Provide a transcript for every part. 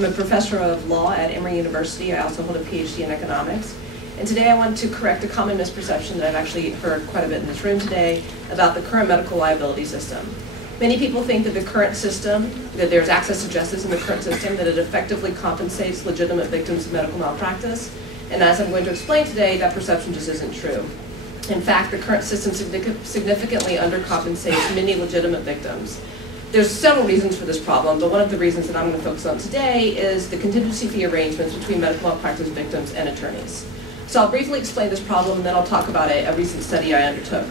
I'm a professor of law at Emory University. I also hold a PhD in economics. And today I want to correct a common misperception that I've actually heard quite a bit in this room today about the current medical liability system. Many people think that the current system, that there's access to justice in the current system, that it effectively compensates legitimate victims of medical malpractice. And as I'm going to explain today, that perception just isn't true. In fact, the current system significantly undercompensates many legitimate victims. There's several reasons for this problem, but one of the reasons that I'm going to focus on today is the contingency fee arrangements between medical malpractice victims and attorneys. So I'll briefly explain this problem, and then I'll talk about a recent study I undertook.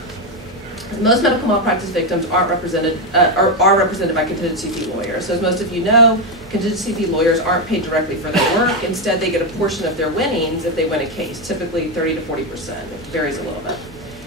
Most medical malpractice victims are represented by contingency fee lawyers. So as most of you know, contingency fee lawyers aren't paid directly for their work. Instead, they get a portion of their winnings if they win a case, typically 30 to 40%. It varies a little bit.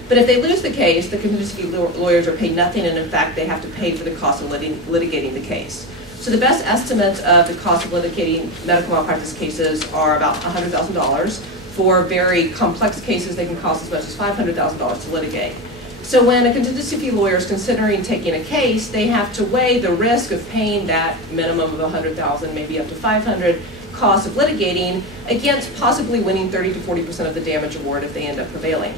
But if they lose the case, the contingency fee lawyers are paid nothing, and in fact, they have to pay for the cost of litigating the case. So the best estimates of the cost of litigating medical malpractice cases are about $100,000. For very complex cases, they can cost as much as $500,000 to litigate. So when a contingency fee lawyer is considering taking a case, they have to weigh the risk of paying that minimum of $100,000, maybe up to $500,000 cost of litigating against possibly winning 30 to 40% of the damage award if they end up prevailing.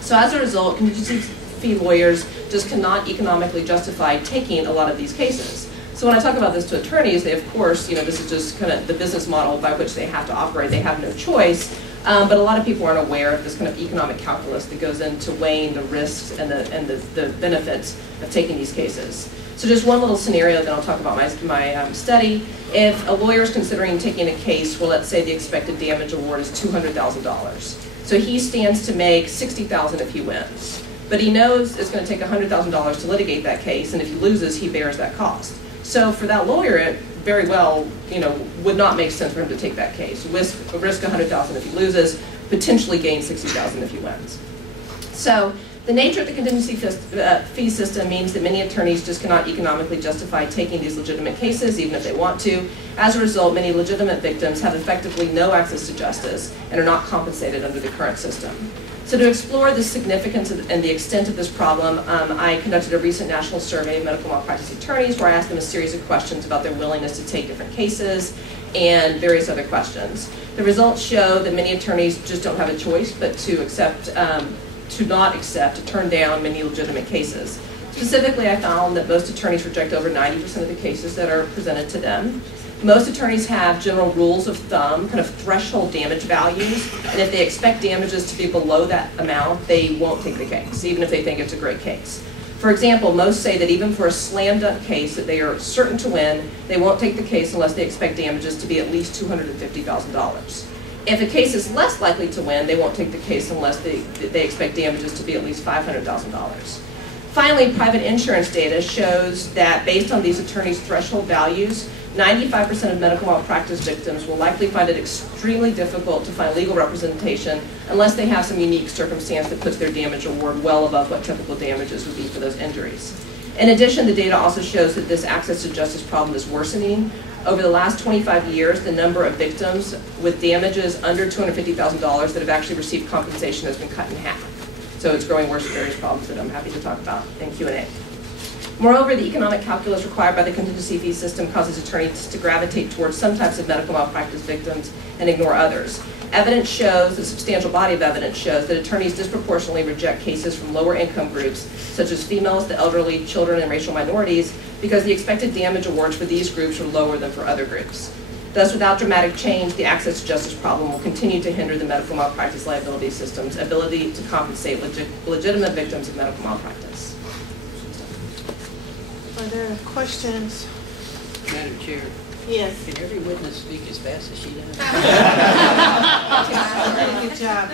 So as a result, contingency fee lawyers just cannot economically justify taking a lot of these cases. So when I talk about this to attorneys, they of course, this is just kind of the business model by which they have to operate. They have no choice. But a lot of people aren't aware of this kind of economic calculus that goes into weighing the risks and the benefits of taking these cases. So just one little scenario, then I'll talk about my study. If a lawyer is considering taking a case where, let's say, the expected damage award is $200,000. So he stands to make $60,000 if he wins. But he knows it's going to take $100,000 to litigate that case, and if he loses, he bears that cost. So for that lawyer, it very well, would not make sense for him to take that case. Risk $100,000 if he loses, potentially gain $60,000 if he wins. So the nature of the contingency fee system means that many attorneys just cannot economically justify taking these legitimate cases, even if they want to. As a result, many legitimate victims have effectively no access to justice and are not compensated under the current system. So to explore the significance and the extent of this problem, I conducted a recent national survey of medical malpractice attorneys where I asked them a series of questions about their willingness to take different cases and various other questions. The results show that many attorneys just don't have a choice but to turn down many legitimate cases. Specifically, I found that most attorneys reject over 90% of the cases that are presented to them. Most attorneys have general rules of thumb, kind of threshold damage values, and if they expect damages to be below that amount, they won't take the case, even if they think it's a great case. For example, most say that even for a slam dunk case that they are certain to win, they won't take the case unless they expect damages to be at least $250,000. If a case is less likely to win, they won't take the case unless they expect damages to be at least $500,000. Finally, private insurance data shows that based on these attorneys' threshold values, 95% of medical malpractice victims will likely find it extremely difficult to find legal representation unless they have some unique circumstance that puts their damage award well above what typical damages would be for those injuries. In addition, the data also shows that this access to justice problem is worsening. Over the last 25 years, the number of victims with damages under $250,000 that have actually received compensation has been cut in half. So it's growing worse with various problems that I'm happy to talk about in Q&A. Moreover, the economic calculus required by the contingency fee system causes attorneys to gravitate towards some types of medical malpractice victims and ignore others. Evidence shows, a substantial body of evidence shows, that attorneys disproportionately reject cases from lower income groups, such as females, the elderly, children, and racial minorities, because the expected damage awards for these groups are lower than for other groups. Thus, without dramatic change, the access to justice problem will continue to hinder the medical malpractice liability system's ability to compensate legitimate victims of medical malpractice. Are there questions? Madam Chair, Yes. can every witness speak as fast as she does? Good job.